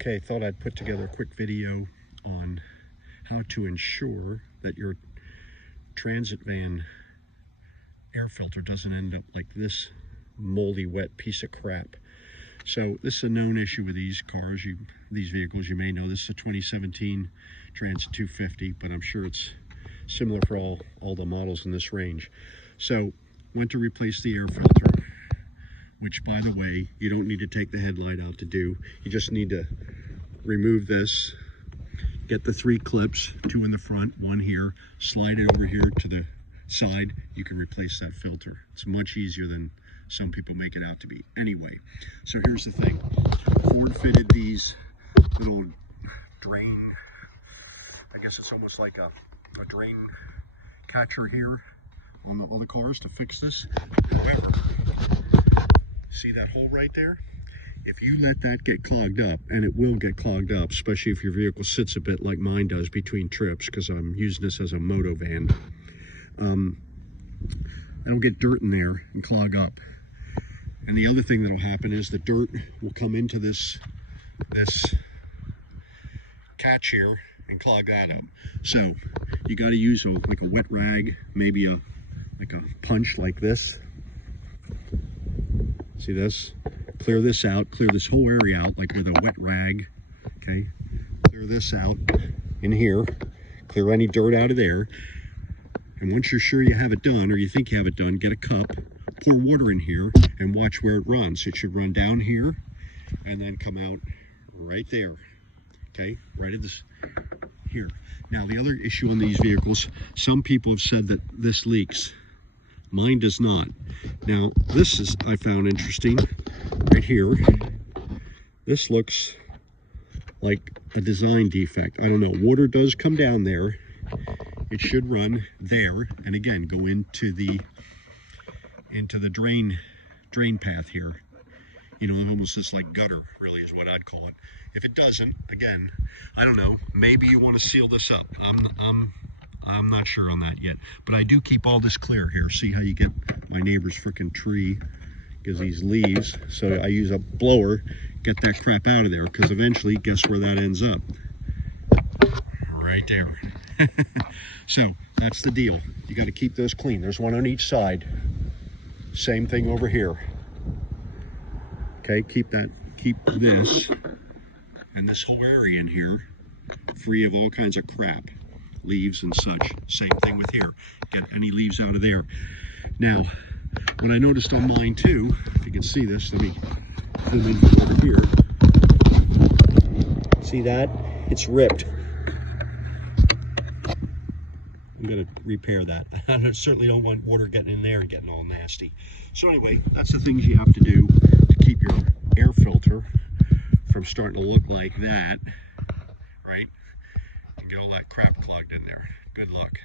Okay, thought I'd put together a quick video on how to ensure that your transit van air filter doesn't end up like this moldy, wet piece of crap. So this is a known issue with these cars, these vehicles. You may know this is a 2017 Transit 250, but I'm sure it's similar for all the models in this range. So went to replace the air filter, which, by the way, you don't need to take the headlight out to do. You just need to remove this, get the 3 clips, 2 in the front, 1 here, slide it over here to the side. You can replace that filter. It's much easier than some people make it out to be. Anyway, so here's the thing. Ford fitted these little drain, I guess it's almost like a drain catcher here on all the cars to fix this. However, see that hole right there? If you let that get clogged up, and it will get clogged up, especially if your vehicle sits a bit like mine does between trips, because I'm using this as a moto van, it'll get dirt in there and clog up. And the other thing that'll happen is the dirt will come into this catch here and clog that up. So you got to use like a wet rag, maybe like a punch like this. See this? Clear this out, clear this whole area out like with a wet rag. Okay, clear this out in here, clear any dirt out of there. And once you're sure you have it done, or you think you have it done, get a cup, pour water in here, and watch where it runs. It should run down here and then come out right there. Okay, right at this here. Now the other issue on these vehicles, some people have said that this leaks. Mine does not. Now this is, I found interesting, right here. This looks like a design defect. I don't know, water does come down there. It should run there, and again, go into the drain path here. You know, almost this like gutter, really, is what I'd call it. If it doesn't, again, I don't know, maybe you want to seal this up. I'm not sure on that yet, but I do keep all this clear here. See how you get my neighbor's freaking tree, gives these leaves. So I use a blower, get that crap out of there, because eventually, guess where that ends up? Right there. So that's the deal. You got to keep those clean. There's one on each side. Same thing over here. Okay, keep this and this whole area in here free of all kinds of crap, leaves and such. Same thing with here. Get any leaves out of there. Now, what I noticed on mine too, if you can see this, let me zoom in from over here. See that? It's ripped. I'm going to repair that. I certainly don't want water getting in there and getting all nasty. So anyway, that's the things you have to do to keep your air filter from starting to look like that, right? And get all that crap clogged in there. Good luck.